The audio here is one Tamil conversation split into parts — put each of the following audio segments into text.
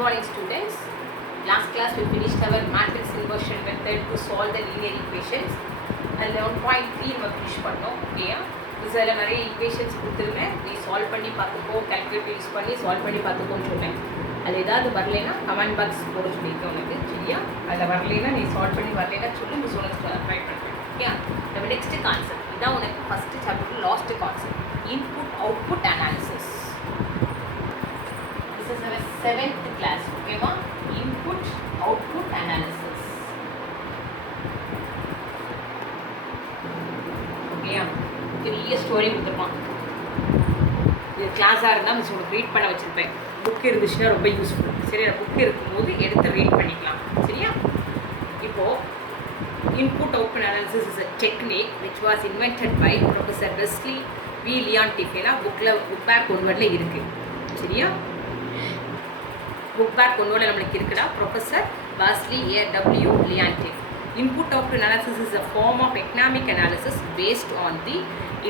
morning students. Last class we finished our matrix inversion method to solve the linear equations. And 1.3 நம்ம finish பண்ணோம். ஓகேயா? இதுல நிறைய equations கொடுத்திருந்தேன். நீ solve பண்ணி பார்த்துக்கோ, calculator யூஸ் பண்ணி solve பண்ணி பார்த்துக்கோன்னு சொன்னேன். அது ஏதாவது வரலைன்னா கமெண்ட் பாக்ஸ் போட சொல்லியிருக்கேன் உனக்கு. சரியா? அதில் வரலைன்னா நீ solve பண்ணி வரலைன்னா சொல்லி மிஸ் உனக்கு ட்ரை பண்ணுறேன். ஓகேயா? நம்ம நெக்ஸ்ட் கான்செப்ட் இதான் உனக்கு first chapter last concept input output analysis. This is our 7th class. Okay ma? Input output analysis. Okay ya? பெரிய ஸ்டோரி கொடுத்துருப்பான். இது கிளாஸாக இருந்தால் மிஸ் உங்களுக்கு ரீட் பண்ண வச்சுருப்பேன். புக் இருந்துச்சுன்னா ரொம்ப யூஸ்ஃபுல். சரியா? புக் இருக்கும்போது எடுத்து ரீட் பண்ணிக்கலாம். சரியா? இப்போது input output analysis is a technique which was invented by Professor Wesley V. Leontief. Book back ஒன்வரில் இருக்குது. சரியா? புக் பேக் ஒன்வரில் நம்மளுக்கு இருக்குடா. Professor Wassily A.W. Leontief. Input output analysis is a form of economic analysis based on the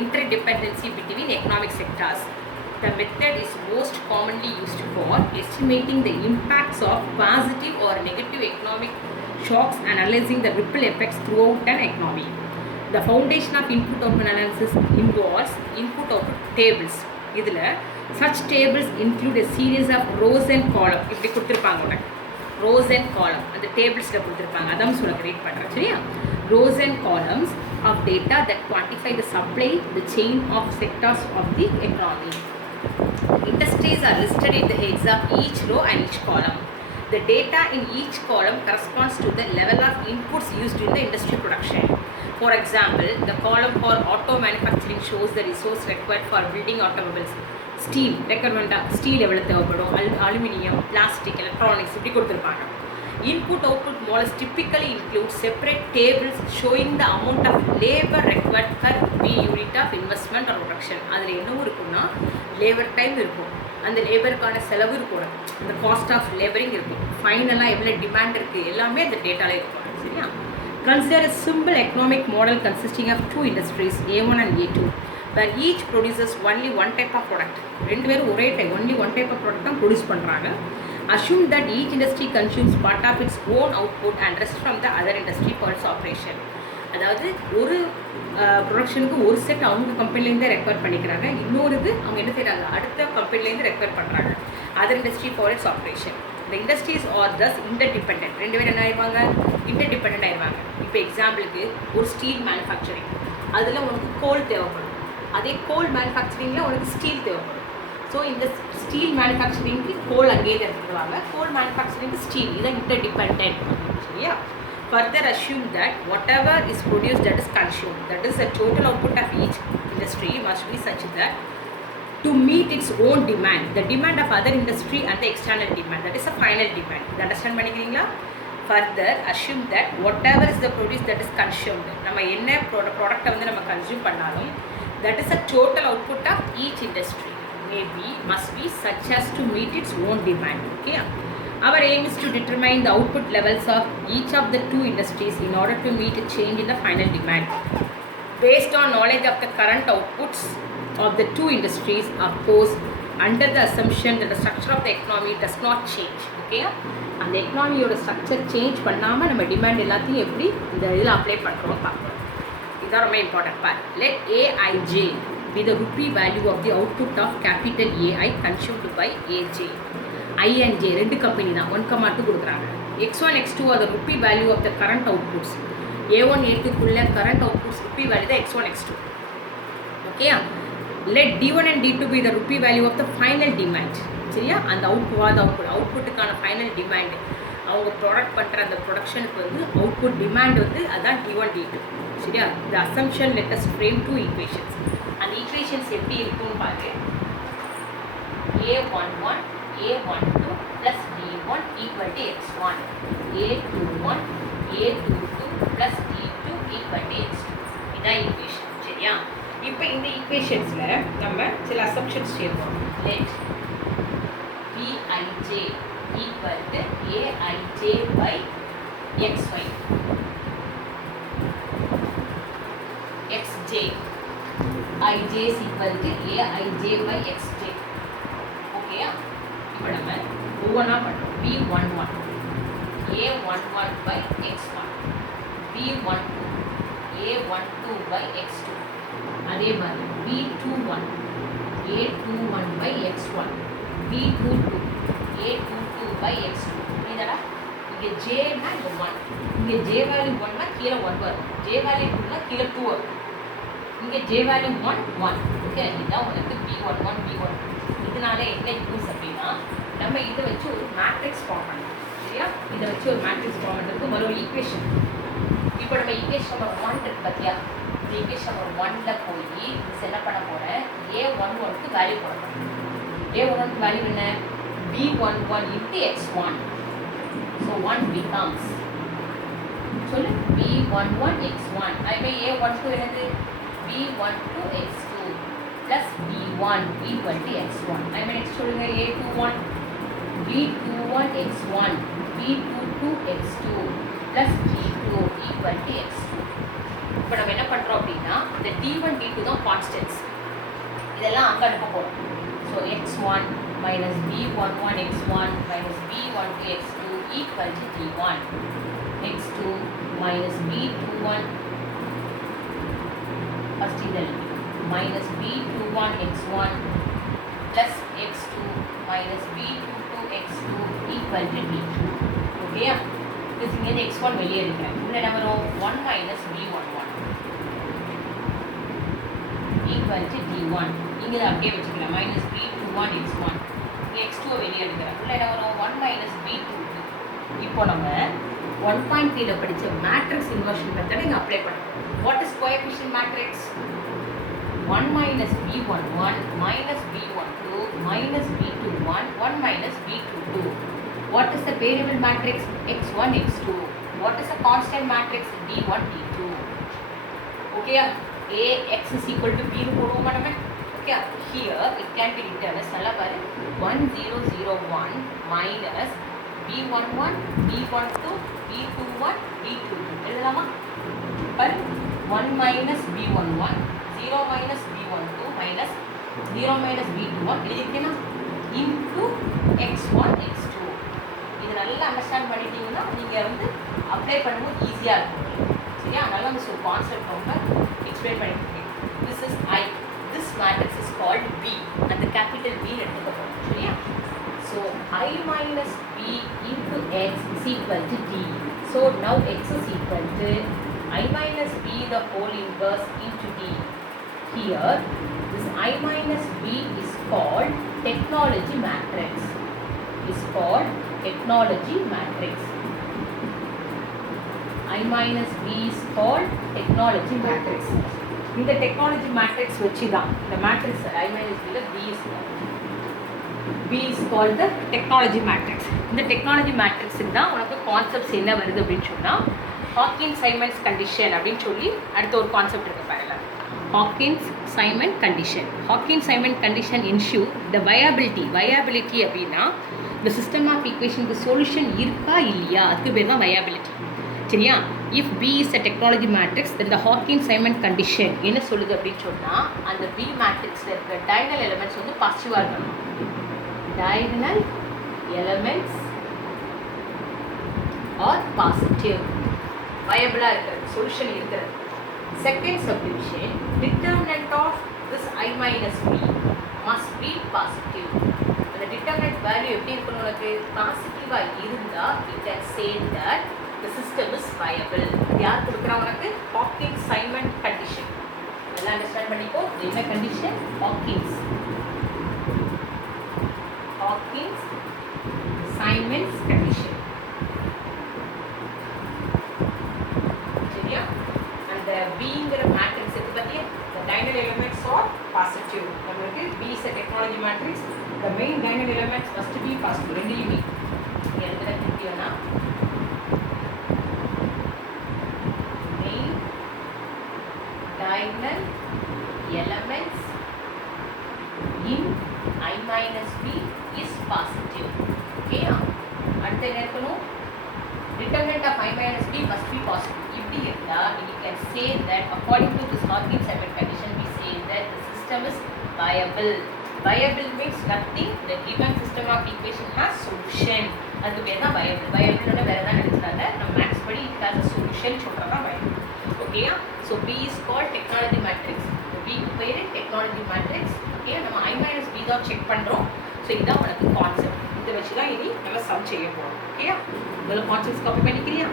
interdependency between economic sectors. The method is most commonly used for estimating the impacts of positive or negative economic shocks and analyzing the ripple effects throughout an economy. The foundation of input output analysis involves input output tables. இதில் such tables include a series of rows and columns. இப்படி கொடுத்துருப்பாங்க உனக்கு rows and columns அந்த டேபிள்ஸில் கொடுத்துருப்பாங்க. அதான் உனக்கு ரீட் பண்ணுறேன். சரியா? rows and columns of data that quantify the supply, the chain of sectors of the economy. Industries are listed in the heads of each row and each column. The data in each column corresponds to the level of inputs used in the industry production. For example, the column for auto manufacturing shows the resource required for building automobiles. Steel, steel எவ்வளோ தேவைப்படும், அலுமினியம், பிளாஸ்டிக், எலக்ட்ரானிக்ஸ் இப்படி கொடுத்துருப்பாங்க. Input output models typically include separate tables showing the amount of labor required per B unit of investment or production. அதில் என்னவும் இருக்குன்னா லேபர் டைம் இருக்கும், அந்த லேபருக்கான செலவு இருக்கும், அந்த காஸ்ட் ஆஃப் லேபரிங் இருக்கும், ஃபைனலாக எவ்வளோ டிமாண்ட் இருக்குது எல்லாமே அந்த டேட்டாவில் இருக்கும். சரியா? Consider a simple economic model consisting of two industries A1 and A2 where each produces only one type of product. ரெண்டு பேரும் ஒரே type only one type of product தான் ப்ரொடியூஸ் பண்ணுறாங்க. Assume that each industry consumes part of its own output and rest from the other industry for its operation. அதாவது ஒரு ப்ரொடக்ஷனுக்கு ஒரு செட் அவங்க கம்பெனிலேருந்து ரெக்வயர் பண்ணிக்கிறாங்க, இன்னொரு இது அவங்க என்ன செய்கிறாங்க அடுத்த கம்பெனிலேருந்து ரெக்வயர் பண்ணுறாங்க other industry for it's operation. இந்த இண்டஸ்ட்ரீஸ் ஆர் தஸ் இன்டர்டிபெண்டன்ட். ரெண்டு பேரும் என்ன ஆயிடுவாங்க இன்டர்டிபெண்டன்ட் ஆயிடுவாங்க. இப்போ எக்ஸாம்பிளுக்கு ஒரு ஸ்டீல் மேனுஃபேக்சரிங் அதில் உனக்கு கோல் தேவைப்படும், அதே கோல் மேனுஃபேக்சரிங்கில் உனக்கு ஸ்டீல் தேவைப்படும். ஸோ இந்த ஸ்டீல் மேனுஃபேக்சரிங்க்கு கோல் அங்கேயே தான் எடுத்துக்குவாங்க, கோல் மேனுஃபேக்சரிங்க்கு ஸ்டீல் இதான் இன்டர்டிபெண்டன்ட். சரியா? Further assume that whatever is produced that is consumed, that is the total output of each industry must be such that to meet its own demand, the demand of other industry and the external demand, that is a final demand. You understand பண்ணிக்கிறீங்களா? Further assume that whatever is the produce that is consumed, நம்ம என்ன ப்ராடக்டை வந்து நம்ம கன்சியூம் பண்ணாலும் that is a total output of each industry must be such as to meet its own demand. Okay? Our aim is to determine the output levels of each of the two industries in order to meet a change in the final demand. Based on knowledge of the current outputs of the two industries, of course, under the assumption that the structure of the economy does not change. Okay? அந்த எக்கனாமியோட ஸ்ட்ரக்சர் சேஞ்ச் பண்ணாமல் நம்ம டிமாண்ட் எல்லாத்தையும் எப்படி இந்த இதில் அப்ளை பண்ணுறோம் பார்க்குறோம். இதுதான் ரொம்ப important part. Let Aij be the rupee value of the output of capital AI consumed by AJ. I and J ரெண்டு கம்பெனி தான் 1,2 கொடுக்குறாங்க. X1 X2 are the rupee value of the current outputs. A1 A2குள்ள current outputs rupee value தான் X1 X2. ஓகேயா? Let D1 and D2 be the rupee value of the final demand. சரியா? அந்த அவுட்புட்டுக்கான ஃபைனல் டிமாண்ட் அவங்க ப்ராடக்ட் பண்ணுற அந்த ப்ரொடக்ஷனுக்கு வந்து அவுட்புட் டிமாண்ட் வந்து அதுதான் D1 D2. சரியா? இந்த assumption let us frame two equations. அந்த ஈக்குவேஷன்ஸ் எப்படி இருக்குன்னு பாரு. A11 A12 plus D1 equal to X1, A21 A22 plus D2 equal to X2. இதான் ஈக்குவேஷன். சரியா? இப்போ இந்த ஈக்குவேஷன்ஸில் நம்ம சில அசம்ஷன்ஸ் சேர்ப்போம். Let Bij equal to Aij by Xy, Xj Ij is equal to Aij by Xj. ஓகேயா? இப்போ நம்ம ஒவ்வொன்றா பண்ணுறோம். B11 A11 by x1, B12 A12 by x2, அதே மாதிரி B21 A21 by x1, B22 A22 by x2. புரியுதாடா? இங்கே ஜேனா இங்கே 1, இங்கே ஜே வேல்யூ 1னா கீழே 1 வரும், ஜே வேல்யூ 2னா கீழே 2 வரும், இங்கே ஜே வேல்யூ 1 ஓகே. இதுதான் உனக்கு B11 B1. இதனால என்ன யூஸ் அப்படின்னா நம்ம இதை வச்சு ஒரு மேட்ரிக்ஸ் ஃபார்ம் பண்ணலாம். சரியா? இதை வச்சு ஒரு மேட்ரிக்ஸ் ஃபார்ம் பண்ணுறதுக்கு மறுபடியும் ஈக்குவேஷன். இப்போ நம்ம ஈக்குவேஷன் நம்பர் 1 இருக்கு பார்த்தியா? இந்த ஈக்குவேஷன் நம்பர் 1ல் போய் என்ன பண்ண போகிறேன், A11க்கு வேல்யூ போடணும். A11க்கு வேல்யூ என்ன? B11 into x1. So 1 becomes, சொல்லு, B11 x1. அதுவே A12 என்னது? B12 x2 plus B1 equal to x1. I mean next சொல்லுங்க, A21 B21 x1 B22 x2 plus B2 equal to x2. இப்போ நம்ம என்ன பண்ணுறோம் அப்படின்னா இந்த D1 D2 தான் கான்ஸ்டன்ட்ஸ், இதெல்லாம் அங்கே அனுப்ப போகிறோம். So x1 minus B11 x1 minus B12 x2 equal to D1, x2 minus B21 first இதழ் minus B21 x1 plus x2 minus B22 x2 equal to D2. ஓகேயா? இது இங்கே x1 வெளியே இருக்கிறேன். இதில் என்ன வரும்? 1 minus B11 equal to D1. இங்கே இதை அப்படியே வச்சுக்கலாம், minus B21 x1. இங்கே x2 வெளியே எடுக்கிறேன். இதில் என்ன வரும்? 1 minus B22. இப்போ நம்ம 1.3ல படித்த மேட்ரிக்ஸ் இன்வர்ஷன் மெத்தட் இங்கே அப்ளை பண்ணுறோம். What is coefficient matrix? 1 minus B11 minus B12 minus B21 1 minus B22. What is the variable matrix? x1 x2. What is the constant matrix? d1 d2. Okay, a x is equal to b nu போடுவோமா நம்ம? Okay, here it can be written as நல்லா பாரு, 1001 minus b11 b12 b21 b22. எழுதலாமா? பாரு, 1 minus b11 0 minus b12 minus 0 minus b21 எழுதிக்கணும் into x1 x2. இது நல்லா அண்டர்ஸ்டாண்ட் பண்ணிட்டீங்கன்னா நீங்கள் வந்து அப்ளை பண்ணும்போது ஈஸியாக இருக்கும். சரியா? அதனால நம்ம ஒரு கான்செப்ட் ரொம்ப எக்ஸ்பிளைன் பண்ணிட்டு this is I, this matrix is called B, அந்த கேபிட்டல் பி எடுத்துக்க போகிறோம். சரியா? So I minus b into x is equal to d. So now x is equal to I minus b the whole inverse into d. Here this I minus b is called technology matrix. Is called technology matrix. I minus b is called technology matrix. இந்த technology matrix வச்சு தான் இந்த matrix I minus b ல b is called the technology matrix. இந்த technology matrix தான் உனக்கு கான்செப்ட்ஸ் என்ன வருது அப்படின்னு சொன்னால் ஹாக்கின்ஸ்-சைமன்ஸ் கண்டிஷன் அப்படின்னு சொல்லி அடுத்த ஒரு கான்செப்ட் இருக்கு பாருங்க. Hawkins-Simon condition. ஹாக்கின்ஸ்-சைமன் கண்டிஷன் இன்ஷூ த வயபிலிட்டி அப்படின்னா இந்த சிஸ்டம் ஆஃப் ஈக்குவேஷனுக்கு சொல்யூஷன் இருக்கா இல்லையா, அதுக்கு பேர் தான் வயபிலிட்டி. சரியா? If B is a technology matrix then the Hawkins Simon condition என்ன சொல்லுது அப்படின்னு சொன்னால் அந்த பி மேட்ரிக்ஸில் இருக்கிற டயகனல் எலிமெண்ட்ஸ் வந்து பாசிட்டிவாக இருக்கணும். டயகனல் எலிமெண்ட்ஸ் ஆர் பாசிட்டிவ், வயபிளாக இருக்கிறது, சொல்யூஷன் இருக்கிறது. Second subdivision, determinant of this I minus b must be positive. அந்த டிட்டர்மினன்ட் வேல்யூ எப்படி இருக்கணும் உனக்கு? பாசிட்டிவாக இருந்தால் you can say that the system is viable. யார் கொடுக்குறா உனக்கு? Hawkins-Simon condition. எல்லாம் அண்டர்ஸ்டாண்ட் பண்ணிக்கோ. என்ன கண்டிஷன்? Hawkins-Symons condition. சரியா? அந்த பிங்கிற மேட்ரிக்ஸ் இருக்கு பார்த்தியா, the diagonal elements are positive. நம்மளுக்கு b is a technology matrix, the main diagonal elements must be positive. ரெண்டுலையுமே எழுதுற கிட்டியோனா main diagonal elements in I minus b is positive. Okay, அடுத்து என்ன இருக்கணும்? Determinant of I minus b must be positive. இப்படி இருந்தால் we can say that according to this Hawkins-Simon condition we say that the system is viable. viable means nothing, the given system of equation has solution. அதுக்கு பேர் தான் viable. Viable வேற தான் நினைச்சாங்க. நம்ம மேக்ஸ் படி it has a solution சொல்றதா viable. ஓகேயா? So B is called technology matrix. B க்கு பேரு technology matrix. ஓகே, நம்ம I minus B தான் செக் பண்றோம். ஸோ இதுதான் உனக்கு கான்செப்ட். இதை வச்சு தான் இனி நம்ம சம் செய்ய போறோம். ஓகேயா? முதல்ல concepts copy பண்ணிக்கிறியா?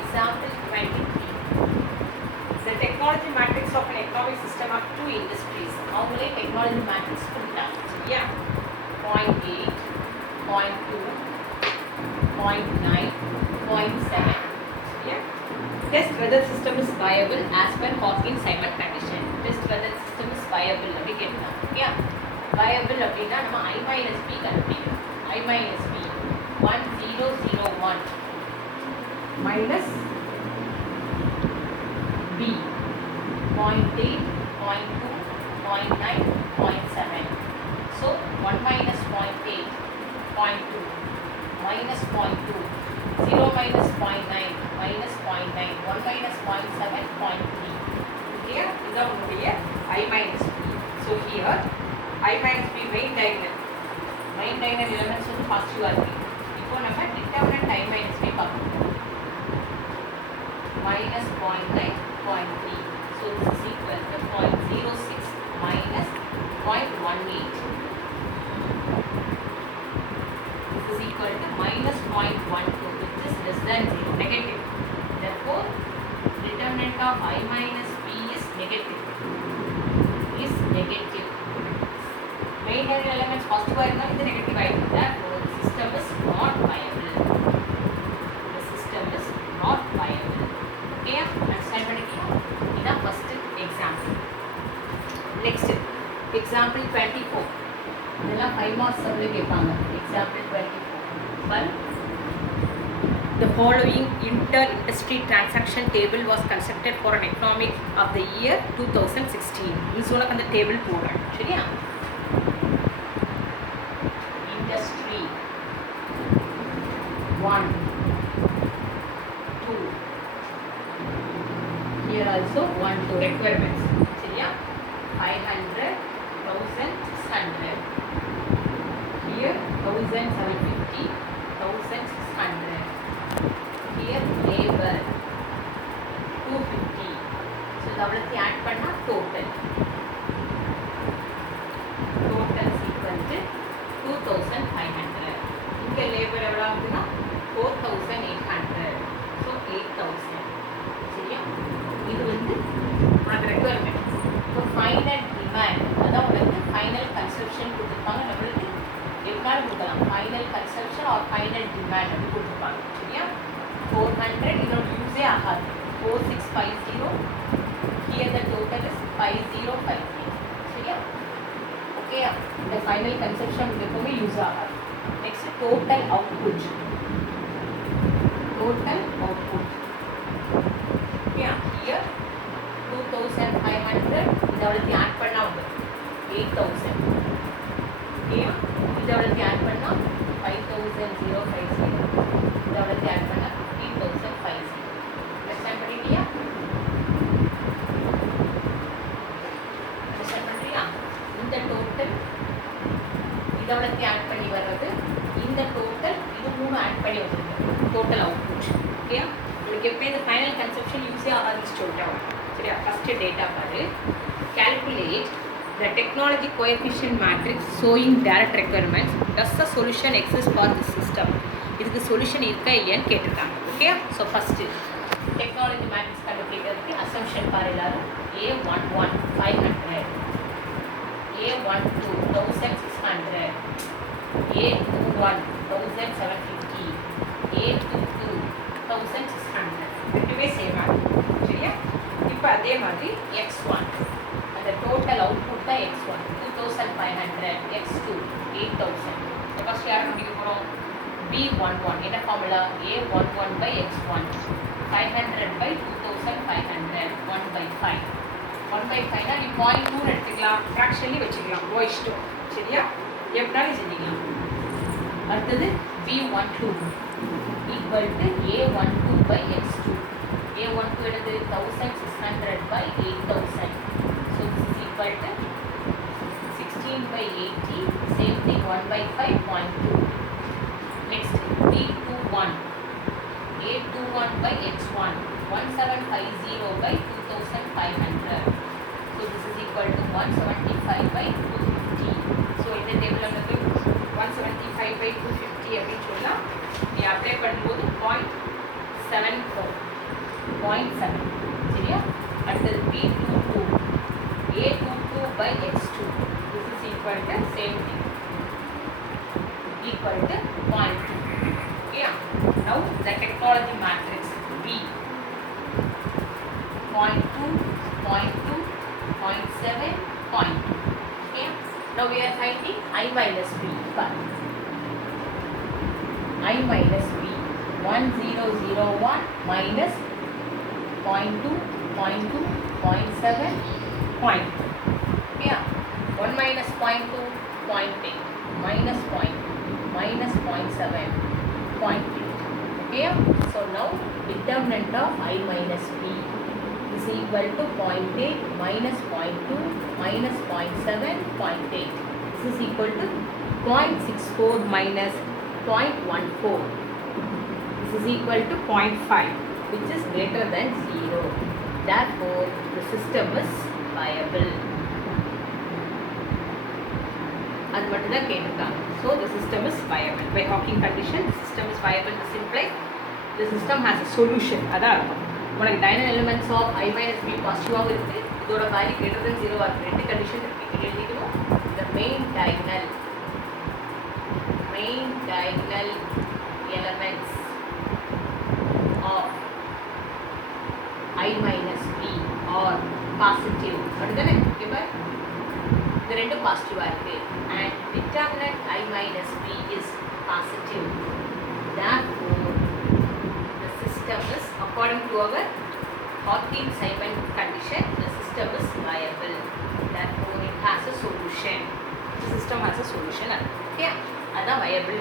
Example 23. The technology matrix of an economic system of two industries. அவங்களே technology matrix கொடுத்தாங்க. சரியா? 0.8, 0.2, 0.9, 0.7. சரியா? Test whether system is viable as per Hawking-Simon condition. Test whether system is viable அப்படி கேட்கலாம். ஓகேயா? Viable அப்படின்னா நம்ம I minus B கண்டுபிடிக்கணும். I minus B 1001 minus B 0.8, 0.2, 0.9, 0.7. So 1 minus 0.8, 0.2, minus 0.2, 0 minus 0.9, minus 0.9, 1 minus 0.7, 0.3. Okay, this is I minus B. So here I minus B main diagonal. Main diagonal elements வந்து positive ஆ இருக்கு. இப்போ நம்ம determinant I minus B பார்க்கணும். Minus 0.9, 0.3. So this is equal to 0.06 minus 0.18. This is equal to minus 0.12, which is less than 0, negative. Therefore, determinant of I minus B is negative. Is negative. Main elements positive are not the negative item. Therefore, the system is not viable. The system is not viable. Okay, understand பண்ணிக்கலாம். இதான் first example. Next example 24. இதெல்லாம் 5 marks சப்ளை கேட்பாங்க. Example 24. Well, the following inter-industry transaction table was constructed for an economic of the year 2016. இது உனக்கு அந்த டேபிள் போடுறேன். சரியா? Industry 1, 2. Here also 1, 2 requirements. சரியா? 500, 1600. Here 1750, 1600. Here labor 250. So இவ்வளவு add பண்ணா total. Total is equal to 2500. இங்க labor எவ்வளவு ஆகுதுன்னா 4800. So 8000. சரியா? இது வந்து உனக்கு requirement. So final demand அதான் உனக்கு final consumption கொடுத்திருப்பாங்க. நம்மளுக்கு எப்பனாலும் கொடுக்கலாம். Final consumption or final demand அப்படி கொடுத்திருப்பாங்க. சரியா? 400 இதோட யூஸே ஆகாது. 4650. Here the total is 5050. சரியா? ஓகே, இந்த ஃபைனல் கன்செப்ஷன் எப்பவுமே யூஸ் ஆகாது. Next total output. Total output okay, here 2500 இதை அவளுக்கு ஆட் பண்ணால் வந்து 8000 ஓகே, இதை அவளுக்கு ஆட் பண்ணால் 50,050 இதை அவளுக்கு ஆட் பண்ணால் 15,050. அண்டர்ஸ்டாண்ட் பண்ணிட்டியா? அண்டர்ஸ்டாண்ட் பண்ணுறியா? இந்த டோட்டல் இதை அவளுக்கு ஆட் பண்ணி வர்றது, இந்த டோட்டல் இது 3 ஆட் பண்ணி வந்துருக்கு டோட்டல் அவுட்புட். ஓகே, உங்களுக்கு எப்போ இந்த ஃபைனல் கன்செப்ஷன் யூஸே ஆகாதுன்னு சொல்லிட்டேன். சரியா? ஃபஸ்ட்டு டேட்டா பாரு. Calculate the technology coefficient matrix showing direct requirements. Does the solution exist for this system? இதுக்கு சொல்யூஷன் இருக்கா இல்லையான்னு கேட்டிருக்காங்க. Okay, so first technology matrix கண்டுபிடிக்கிறதுக்கு அசம்ஷன் பாரு எல்லாரும். A11 500, A12 1600, A21 1750, A22 1600. ரெண்டுமே சேமா. சரியா? இப்போ அதே மாதிரி X1 அந்த டோட்டல் அவுட்புட் தான் X1 2500, X2 8000. ஃபர்ஸ்ட் யார் கண்டுபிடிக்க போகிறோம்? B11 என்ன ஃபார்முலா? A11/X1 500 by 2500 1/5. 1/5 நீ 0.2 எடுத்துக்கலாம், ஃப்ராக்ஷன்லி வச்சுக்கலாம், ஓ இஷ்டம். சரியா? எப்படினாலும் செஞ்சுக்கலாம். அடுத்தது B12 equal to A12/X2. A12 எடுத்து 1600 by 8000. So this is equal to 16/80. Same thing 1/5 0.2. Next B21 A21/X1 1750 by 2500. So this is equal to 175 by 250. So in the table of the 175 by 250 அப்படின்னு சொல்லலாம். நீ அப்ளை பண்ணும்போது 0.74 0.7. சரியா? அடுத்தது B22 A22/X2. This is equal to same thing equal to 0.2. Okay, now the technology matrix B 0.2 0.2 0.7 0.2. Okay, now we are finding I minus B. I minus B 1001 minus 0.2 0.2 0.7 0.2. Yeah, 1 minus 0.2 0.8 minus 0.2 minus 0.7 0.8. Okay, so now determinant of I minus B is equal to 0.8 minus 0.2 minus 0.7 0.8. This is equal to 0.64 minus 0.14. This is equal to 0.5, which is greater than 0. Therefore, the system is viable. அது மட்டும் தான் கேட்டிருக்காங்க. So the system is viable. By Hawking condition, the system is viable. This implies the system has a solution. அதான் அர்த்தம். உனக்கு diagonal elements of I minus B பாசிட்டிவாகவும் இருக்குது, இதோட வேல்யூ greater than 0 இருக்குது. ரெண்டு கண்டிஷன் இருக்குது. எழுதிக்கணும். The main diagonal elements of I minus B are positive. அப்படிதானே? இப்போ இந்த ரெண்டு பாசிட்டிவாக இருக்குது. And determinant I minus B is positive. Therefore, the system is, according to our Hawking-Simon condition, the system is viable. Therefore, it has a solution. The system has a solution. Okay? That's viable.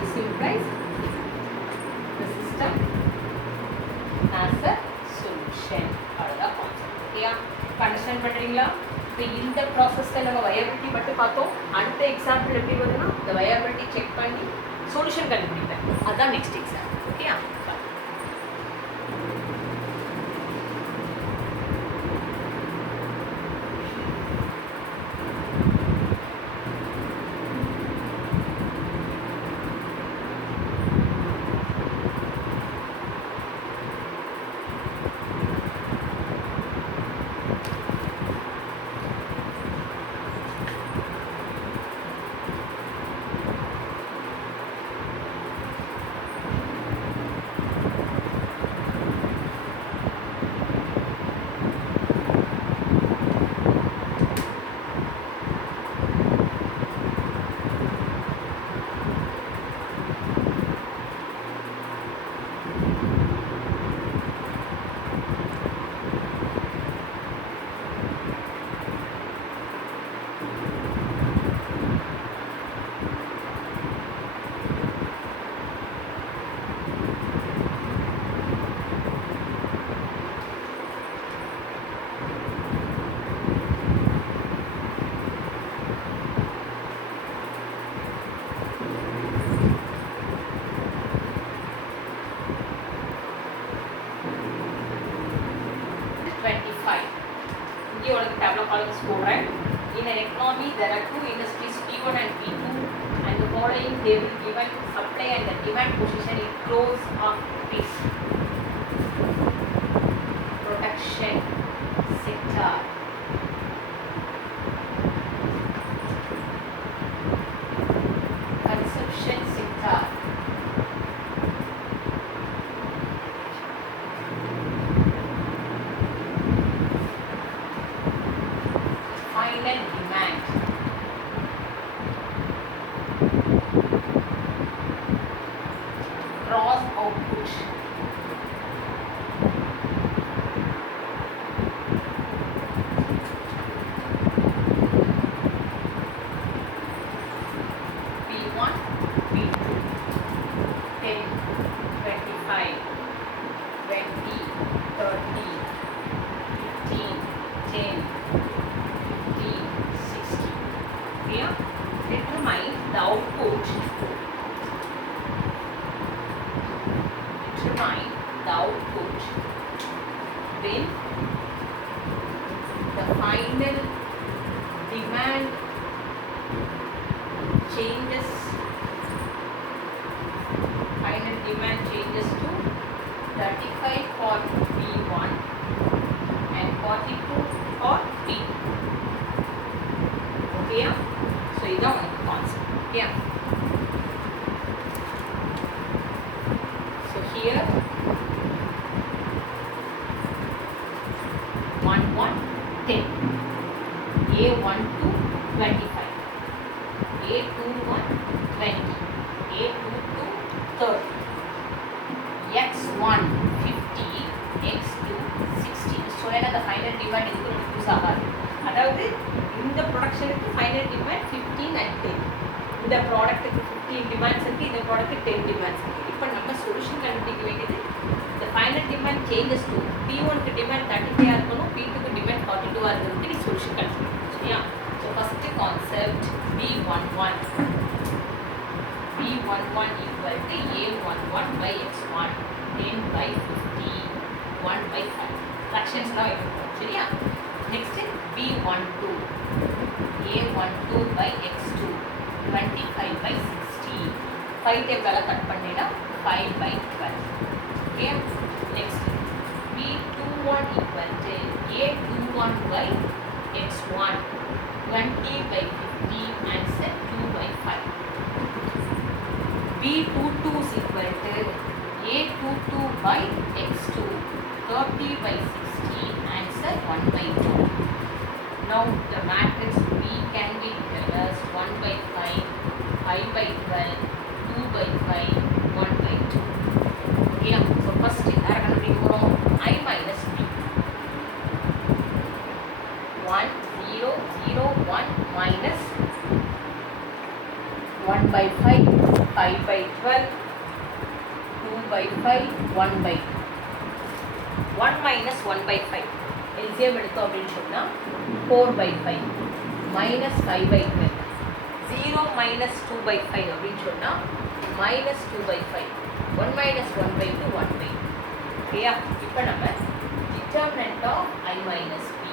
This implies the system has a solution. That's the concept. Okay? Understand பண்ணுறீங்களா? இப்போ இந்த ப்ராசஸில் நம்ம வயபிலிட்டி மட்டும் பார்த்தோம். அடுத்த எக்ஸாம்பிள் எப்படி வருதுன்னா இந்த வயபிலிட்டி செக் பண்ணி சொல்யூஷன் கண்டுபிடிப்பேன். அதுதான் நெக்ஸ்ட் எக்ஸாம்பிள். ஓகேயா? columns correct. In an economy, there are two industries P1 and P2, and the following table given supply and the demand position in close of this production sector. Consumption sector. Final demand. Gross output. P1, P2, 10, 25, 20, 30, 15, 10, 15, 60. Here, determine the output. Determine the output when the final demand changes. Final demand changes to 35 for P1 and 42 for P2. Okay, yeah? So this is one concept. Okay. So here 1 1 10, A1 2 25, A2 1 20, A2 2 30, X1 50, X2 60. So the final demand is going to use அதாவது இந்த ப்ரொடக்ஷனுக்கு ஃபைனல் டிமாண்ட் 15 and 10. இந்த ப்ராடக்ட்டுக்கு 15 டிமாண்ட்ஸ் இருக்குது, இந்த ப்ராடக்ட்டுக்கு 10 டிமாண்ட்ஸ் இருக்குது. இப்போ நம்ம சொல்யூஷன் கண்டுபிடிக்க வேண்டியது இந்த ஃபைனல் டிமாண்ட் சேஞ்சஸ் டு P1க்கு டிமாண்ட் 35 இருக்கணும், P2க்கு டிமாண்ட் 42 இருக்கிறதுக்கு நீ சொல்யூஷன் கண்டுபிடிக்கணும். சரியா? So first concept B11 equal to A11 by X1 10 by 50 1 by 5. ஃப்ராக்ஷன்ஸ்லாம் வைக்கணும். சரியா? Next B12 A12 by X2 25 by 60. 5 டேபிளால cut பண்ணினா 5 by 12. Okay. Next B21 equal to A21 by X1 20 by 50 answer 2 by 5. B22 is equal to A22 by X2 30 by 60 answer 1 by 2. Now the matrix B can be written as 1 by 5, 5 by 12, 2 by 5, 1 by 2. Okay, so first I I minus B. 1 0 0 1 minus 1 by 5, 5 by 12, 2 by 5, 1 by 2. 1 minus 1 by 5. LCM எடுத்தோம் அப்படின்னு சொன்னால் 4 by 5 minus 5 by 12. 0 minus 2 by 5 அப்படின்னு சொன்னால் minus 2 by 5. 1 minus 1 by 2, 1 by 2. ஓகேயா? இப்போ நம்ம determinant of I minus B.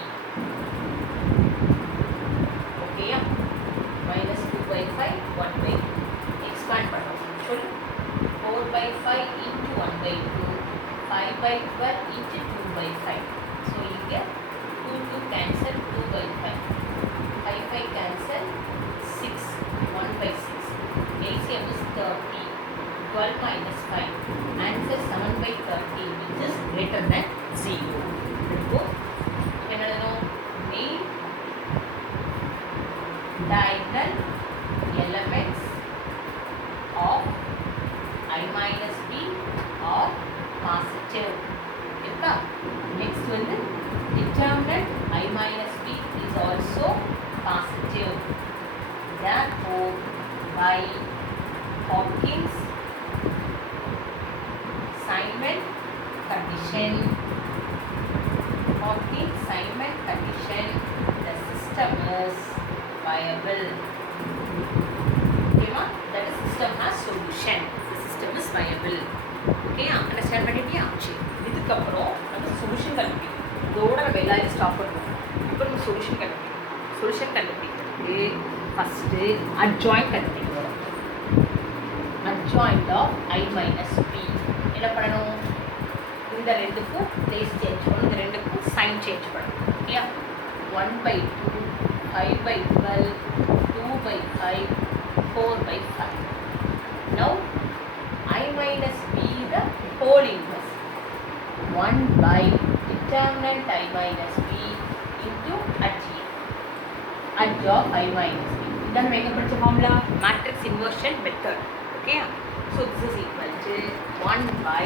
ஓகேயா? minus 2 by 5, 1 by 2. expand பண்ணுறோம். சொல்லு 4 by 5 into 1 by 2. 5 by 12 into 2 by 5. So you get 2 2 cancel 2 by 5. 5 5 cancel 6. 1 by 6. LCM is 30. 12 minus 5. Answer 7 by 30 which is greater than 0. Main diagonal elements of I minus B are positive. Next one, determinant I minus B is also positive. Therefore, by Hawkins Simon condition, the system is viable. Okay, ma? That is system has solution. The system is viable. Okay, understand பண்ணிட்டியா? சரி. இதுக்கு அப்புறம் நம்ம சொல்யூஷன் கண்டுபிடிக்கணும். இதோட நம்ம எல்லாரையும் ஸ்டாப் பண்ணுவோம். இப்போ நம்ம சொல்யூஷன் கண்டுபிடிக்கணும். ஃபஸ்ட்டு அட்ஜாயிண்ட் கண்டுபிடிக்க வரும். Adjoint of I minus B என்ன பண்ணணும்? இந்த ரெண்டுக்கும் பிளேஸ் சேஞ்ச் பண்ணணும், இந்த ரெண்டுக்கும் சைன் சேஞ்ச் பண்ணணும். ஓகேயா? 1/2, 5/12, 2/5, 4/5. Now I minus B the whole inverse. 1 by determinant I minus B into adj. Adj of I minus B. Then we can put the formula matrix inversion method. Okay? So this is equal to 1 by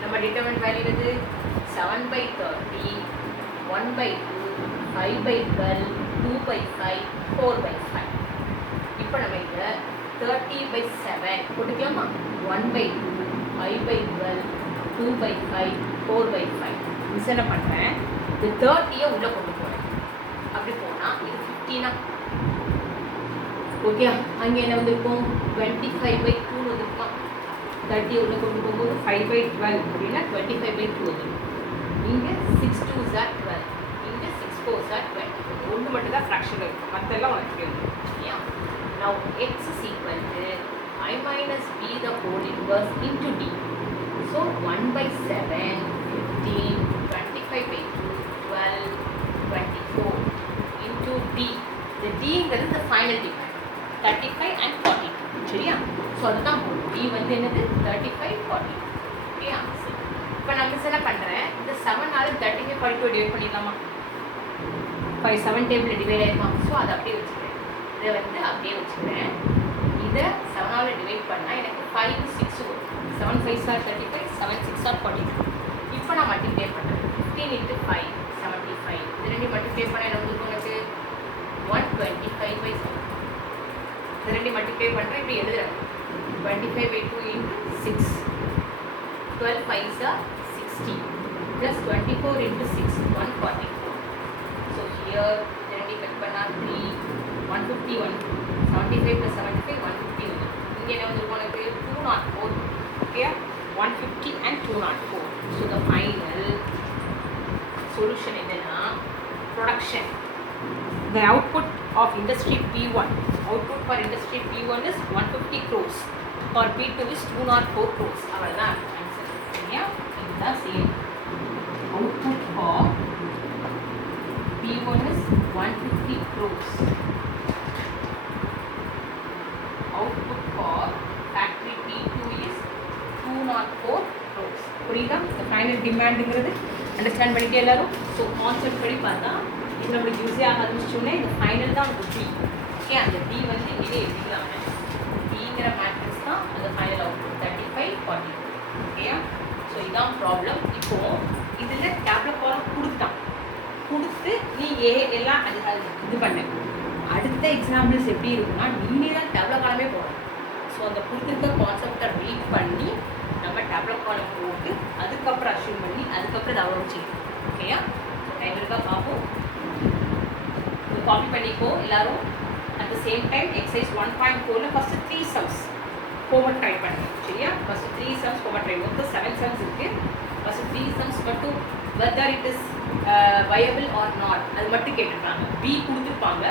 number determinant value is 7/30, 1/2, 5/12, 2/5, 4/5. இப்போ நம்ம இத 30/7 போட்டுக்கலாமா? 1/2, 5/12, 2/5, 4/5. மிஸ் என்ன பண்ணுறேன், இது 30 உள்ளே கொண்டு போகிறேன். அப்படி போனால் இது 15. ஓகே, அங்கே என்ன வந்திருக்கும்? 25/2 வந்திருக்குமா? 30 உள்ளே கொண்டு போகும்போது 5/12 அப்படின்னா 25/2 வந்துடும். இங்கே 6 2s are 12, இங்கே 6 4s are 20. ஒன்று மட்டும் தான் ஃப்ராக்ஷன் இருக்கும், மற்றெல்லாம் உனக்கு இருக்கும். இல்லையா? Now x is equal to I minus b the whole inverse into d. So 1/7, 15, 25/2, 12, 24 into d. The d is the final demand, 35 and 42. சரியா? ஸோ அதுதான் போடும். d வந்து என்னது? 35, 42. ஓகேயா? சரி, இப்போ நான் மிஸ் என்ன பண்ணுறேன், இந்த 7ஆல் 35, 42 டிவைட் பண்ணிடலாமா? 7 டேபிள் டிவைட் ஆயிருமா? ஸோ அதை அப்படியே வச்சுக்கிறேன். இதை வந்து அப்படியே வச்சுக்கிறேன். இதை 7ஆல் டிவைட் பண்ணால் எனக்கு 5 6 வரும். 7 5s are 35, 7 6s are 42. இப்போ நான் மல்டிப்ளை பண்ணுறேன். 15 into 5, 75. இது ரெண்டு மல்டிப்ளை பண்ண என்ன வந்து உங்களுக்கு 125/7. இது ரெண்டு மல்டிப்ளை பண்ணுறேன். இப்படி எழுதுறேன். 25/2 into 6. 12 5s are 60. Plus 24 into 6, 144. So here இது ரெண்டு கட் பண்ணால் 3, 151, 75 plus 75, 150 வந்து. இங்கே என்ன வந்து உனக்கு 204. Okay, 150 and 204. So the final solution என்னன்னா, production, the output of industry P1, output for industry P1 is 150 crores, for P2 is 204 crores. அவ்வளோதான் ஆன்சர். சரியா? இதுதான் same. Output for P1 is 150 crores. Output for factory P2 is 204 crores. புரியுதா? இந்த ஃபைனல் டிமாண்டுங்கிறது அண்டர்ஸ்டாண்ட் பண்ணிட்டே எல்லாரும். ஸோ கான்செப்ட் படி பார்த்தா இது நம்மளுக்கு யூஸே ஆக ஆரம்பிச்சோன்னே இந்த ஃபைனல் தான் உங்களுக்கு டி. ஓகே, அந்த டி வந்து இங்கே எழுதிக்கலாம். டிங்கிற மேட்ரிக்ஸ் தான் அந்த ஃபைனல் அவுட்புட் 35, 42. ஓகேயா? ஸோ இதுதான் ப்ராப்ளம். இப்போது இதில் டேப்லெட் காலம் கொடுத்து நீ எல்லாம் அது இது பண்ண. அடுத்த எக்ஸாம்பிள்ஸ் எப்படி இருக்குன்னா, நீனே தான் டேப்லெட் காலமே போகணும். ஸோ அந்த கொடுத்துருக்க கான்செப்டை ரீட் பண்ணி நம்ம டேப்லெட் காலம் போட்டு அதுக்கப்புறம் அஷ்யூம் பண்ணி அதுக்கப்புறம் இதை அவ்வளோ செய்யணும். ஓகேயா? ஸோ டைம் இருக்கா பார்ப்போம். காப்பி பண்ணிக்கோ எல்லாரும். At the same time exercise 1.4ல ஃபஸ்ட்டு 3 சம்ஸ் ஹோம்ஒர்க் ட்ரை பண்ணுங்க. சரியா? First 3 sums homework try. மொத்தம் 7 சம்ஸ் இருக்குது. ஃபஸ்ட்டு 3 சம்ஸ் மட்டும் whether it is viable or not அது மட்டும் கேட்டுருக்காங்க. பி கொடுத்துருப்பாங்க.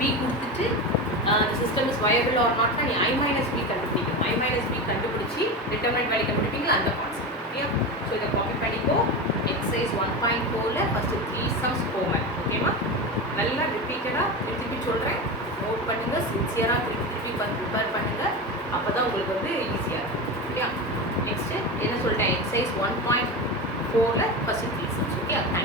பி கொடுத்துட்டு the system is viable or not நீ I minus B கண்டுபிடிக்கணும். I minus B கண்டுபிடிச்சி determinant value கண்டுபிடிப்பீங்களா, அந்த கான்செப்ட். ஓகே, ஸோ இதை காப்பி பண்ணிக்கோ. எக்ஸசைஸ் 1.4ல ஃபஸ்ட்டு 3 சம்ஸ் ஹோம்ஒர்க். ஓகேவா? நல்லா ரிப்பீட்டடாக திருப்பி சொல்கிறேன். நோட் பண்ணுங்கள். சின்சியராக திருப்பி ப்ரிப்பேர் பண்ணுங்கள். அப்போ தான் உங்களுக்கு வந்து ஈஸியாக இருக்கும். ஓகே, நெக்ஸ்ட்டு என்ன சொல்லிட்டேன், எக்ஸசைஸ் 1.4ல ஃபஸ்ட்டு 3 சம்ஸ். Okay, thank you.